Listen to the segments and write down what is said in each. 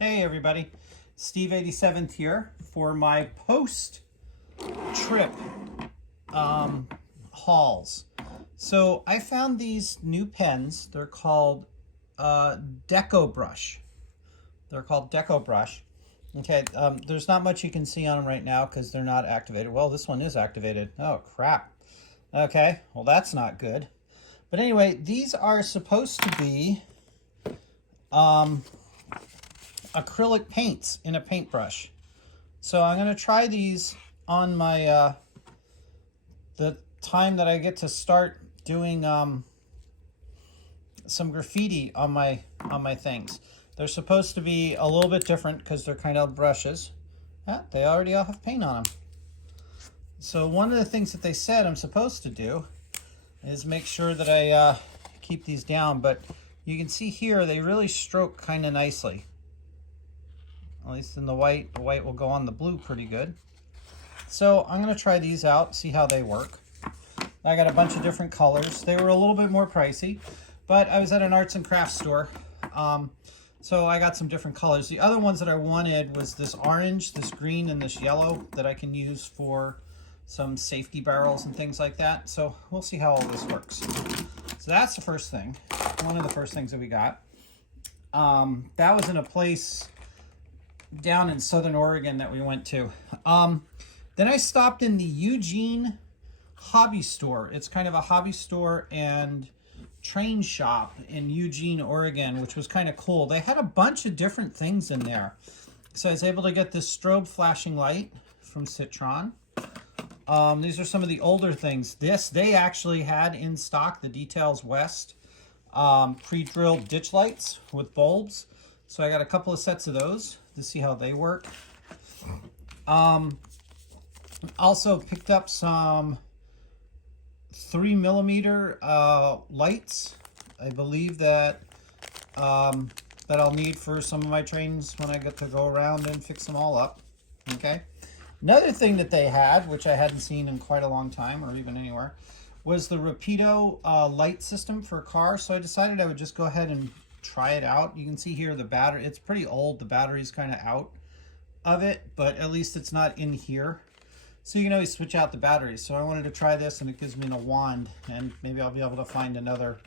Hey everybody, Steve 87th here for my post-trip hauls. So I found these new pens. They're called Deco Brush. They're called Deco Brush. Okay, there's not much you can see on them right now because they're not activated. Well, this one is activated. Oh crap. Okay, well that's not good. But anyway, these are supposed to be acrylic paints in a paintbrush. So I'm going to try these on my the time that I get to start doing some graffiti on my things. They're supposed to be a little bit different because they're kind of brushes. Yeah, they already all have paint on them. So one of the things that they said I'm supposed to do is make sure that I keep these down, but you can see here they really stroke kind of nicely. At least in the white. The white will go on the blue pretty good. So I'm going to try these out, see how they work. I got a bunch of different colors. They were a little bit more pricey, but I was at an arts and crafts store. So I got some different colors. The other ones that I wanted was this orange, this green, and this yellow that I can use for some safety barrels and things like that. So we'll see how all this works. So that's the first thing. One of the first things that we got. That was in a place down in Southern Oregon that we went to. Then I stopped in the Eugene Hobbies store. It's kind of a hobby store and train shop in Eugene, Oregon, which was kind of cool. They had a bunch of different things in there. So I was able to get this strobe flashing light from Citron. These are some of the older things. This, they actually had in stock the Details West pre-drilled ditch lights with bulbs. So I got a couple of sets of those to see how they work. Also picked up some 3mm lights. I believe that that I'll need for some of my trains when I get to go around and fix them all up. Okay. Another thing that they had, which I hadn't seen in quite a long time or even anywhere, was the Rapido light system for a car. So I decided I would just go ahead and try it out. You can see here the battery, it's pretty old. The battery's kind of out of it, but at least it's not in here. So you can always switch out the batteries. So I wanted to try this, and it gives me a wand, and maybe I'll be able to find another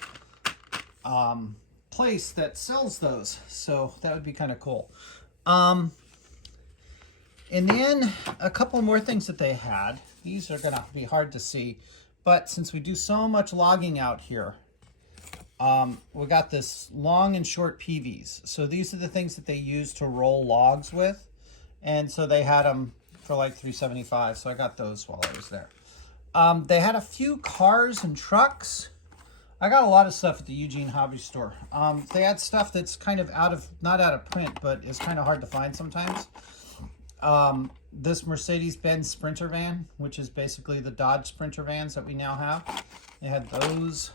place that sells those. So that would be kind of cool. And then a couple more things that they had. These are gonna be hard to see, but since we do so much logging out here, we got this long and short PVs. So these are the things that they use to roll logs with. And so they had them for like $3.75. So I got those while I was there. They had a few cars and trucks. I got a lot of stuff at the Eugene Hobbies store. They had stuff that's kind of not out of print, but is kind of hard to find sometimes. This Mercedes-Benz Sprinter van, which is basically the Dodge Sprinter vans that we now have. They had those.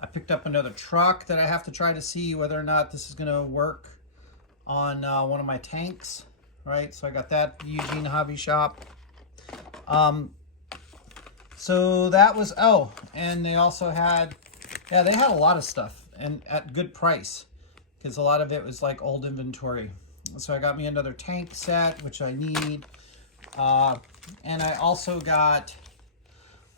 I picked up another truck that I have to try to see whether or not this is going to work on one of my tanks, right? So I got that Eugene Hobby Shop. So that was, oh, and they also had, yeah, they had a lot of stuff and at good price because a lot of it was like old inventory. So I got me another tank set, which I need. And I also got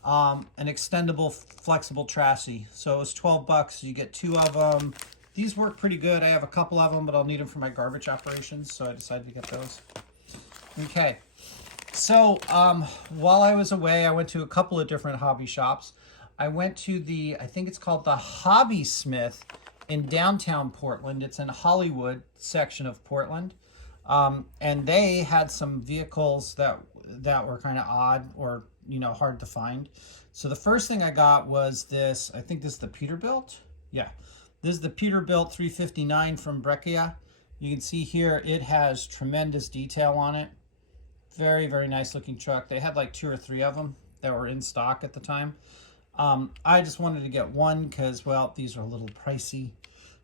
an extendable flexible chassis. So it was 12 bucks. You get 2 of them. These work pretty good. I have a couple of them, but I'll need them for my garbage operations, so I decided to get those. Okay. So while I was away, I went to a couple of different hobby shops. I went to I think it's called the Hobby Smith in downtown Portland. It's in Hollywood section of Portland. And they had some vehicles that were kind of odd or, hard to find. So the first thing I got was this, I think this is the Peterbilt. Yeah, this is the Peterbilt 359 from Breccia. You can see here, it has tremendous detail on it. Very, very nice looking truck. They had like 2 or 3 of them that were in stock at the time. I just wanted to get one because, well, these are a little pricey.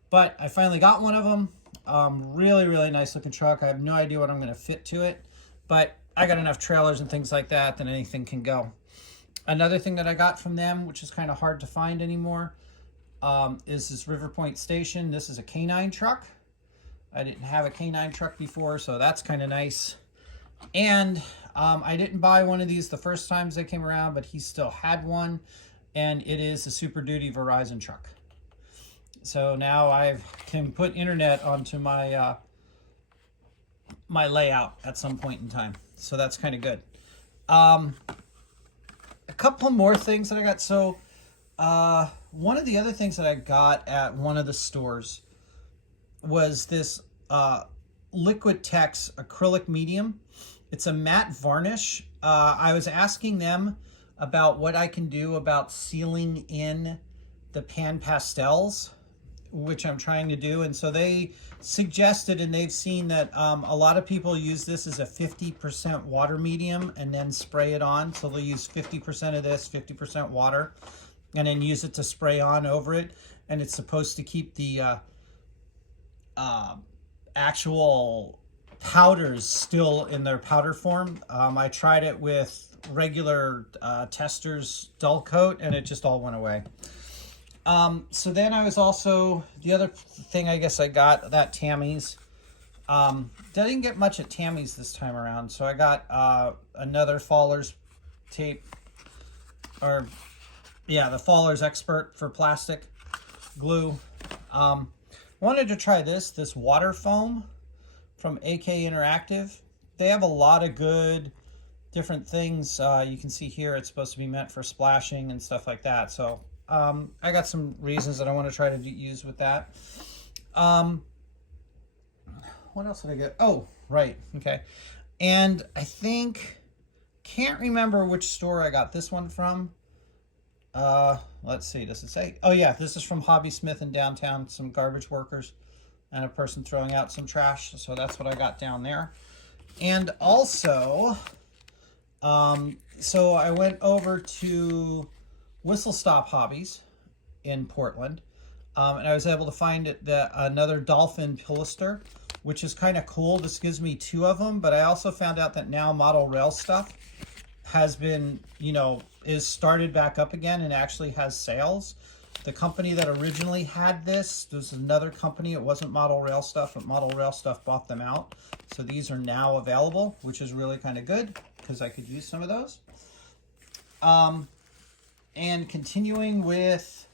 But I finally got one of them. Really, really nice looking truck. I have no idea what I'm going to fit to it. But I got enough trailers and things like that that anything can go. Another thing that I got from them, which is kind of hard to find anymore, is this River Point Station. This is a K9 truck. I didn't have a K9 truck before, so that's kind of nice. And I didn't buy one of these the first times they came around, but he still had one, and it is a Super Duty Verizon truck. So now I can put internet onto my my layout at some point in time. So that's kind of good. A couple more things that I got. So one of the other things that I got at one of the stores was this Liquid Tex acrylic medium. It's a matte varnish. I was asking them about what I can do about sealing in the pan pastels, which I'm trying to do. And so they suggested, and they've seen that a lot of people use this as a 50% water medium and then spray it on. So they'll use 50% of this, 50% water, and then use it to spray on over it. And it's supposed to keep the actual powders still in their powder form. I tried it with regular Testors dull coat, and it just all went away. So then I was also, the other thing I guess I got, that Tammy's. I didn't get much at Tammy's this time around, so I got another Faller's tape, or yeah, the Faller's Expert for plastic glue. Wanted to try this water foam from AK Interactive. They have a lot of good different things. You can see here it's supposed to be meant for splashing and stuff like that. So I got some reasons that I want to try to use with that. What else did I get? Oh, right. Okay. And I can't remember which store I got this one from. Let's see, does it say? Oh yeah, this is from Hobby Smith in downtown, some garbage workers and a person throwing out some trash. So that's what I got down there. And also, so I went over to Whistle Stop Hobbies in Portland, and I was able to find another Dolphin Pilaster, which is kind of cool. This gives me 2 of them, but I also found out that now Model Rail stuff has been, is started back up again and actually has sales. The company that originally had this, there's another company, it wasn't Model Rail stuff, but Model Rail stuff bought them out. So these are now available, which is really kind of good because I could use some of those. And continuing with,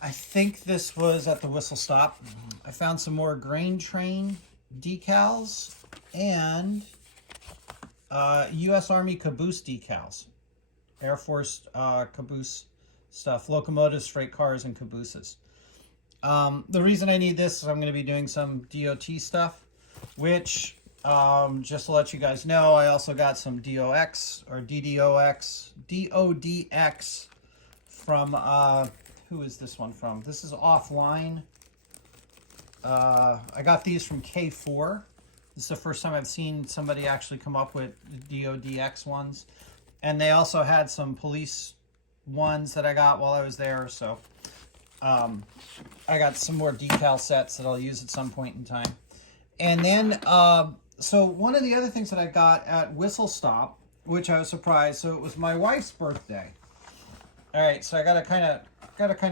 I think this was at the Whistle Stop. I found some more Grain Train decals and U.S. Army caboose decals. Air Force caboose stuff, locomotives, freight cars, and cabooses. The reason I need this is I'm going to be doing some DOT stuff, which, just to let you guys know, I also got some DOX or DODX from, who is this one from? This is Offline. I got these from K4. This is the first time I've seen somebody actually come up with DODX ones. And they also had some police ones that I got while I was there. So I got some more decal sets that I'll use at some point in time. And then, so one of the other things that I got at Whistle Stop, which I was surprised, so it was my wife's birthday. All right, so I gotta kind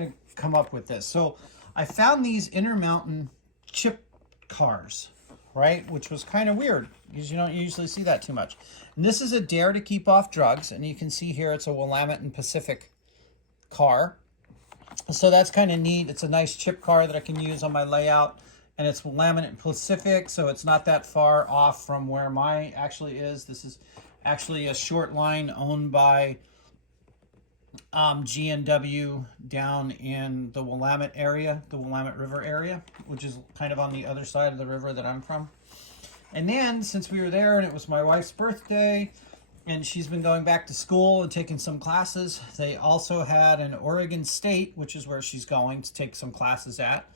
of come up with this. So I found these Intermountain chip cars, right? Which was kind of weird because you don't usually see that too much. And this is a Dare to Keep Off Drugs, and you can see here it's a Willamette and Pacific car. So that's kind of neat. It's a nice chip car that I can use on my layout, and it's Willamette and Pacific, so it's not that far off from where my actually is. This is actually a short line owned by G&W down in the Willamette area, the Willamette River area, which is kind of on the other side of the river that I'm from. And then, since we were there and it was my wife's birthday, and she's been going back to school and taking some classes, they also had an Oregon State, which is where she's going to take some classes at,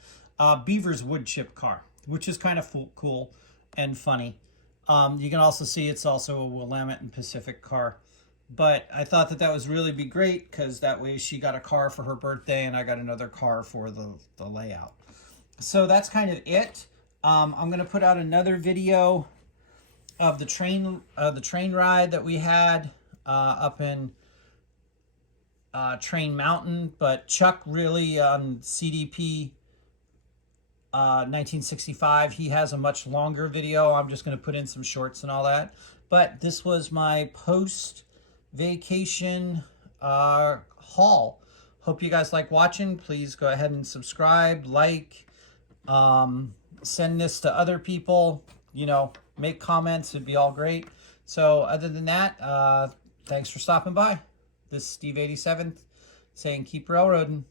Beaver's wood chip car, which is kind of cool and funny. You can also see it's also a Willamette and Pacific car. But I thought that was really be great because that way she got a car for her birthday and I got another car for the layout. So that's kind of it. I'm going to put out another video of the train ride that we had up in Train Mountain. But Chuck really on CDP 1965, he has a much longer video. I'm just going to put in some shorts and all that. But this was my post-vacation haul. Hope you guys like watching. Please go ahead and subscribe, like, send this to other people, you know, make comments. It'd be all great. So other than that, thanks for stopping by. This is Steve 87 saying keep railroading.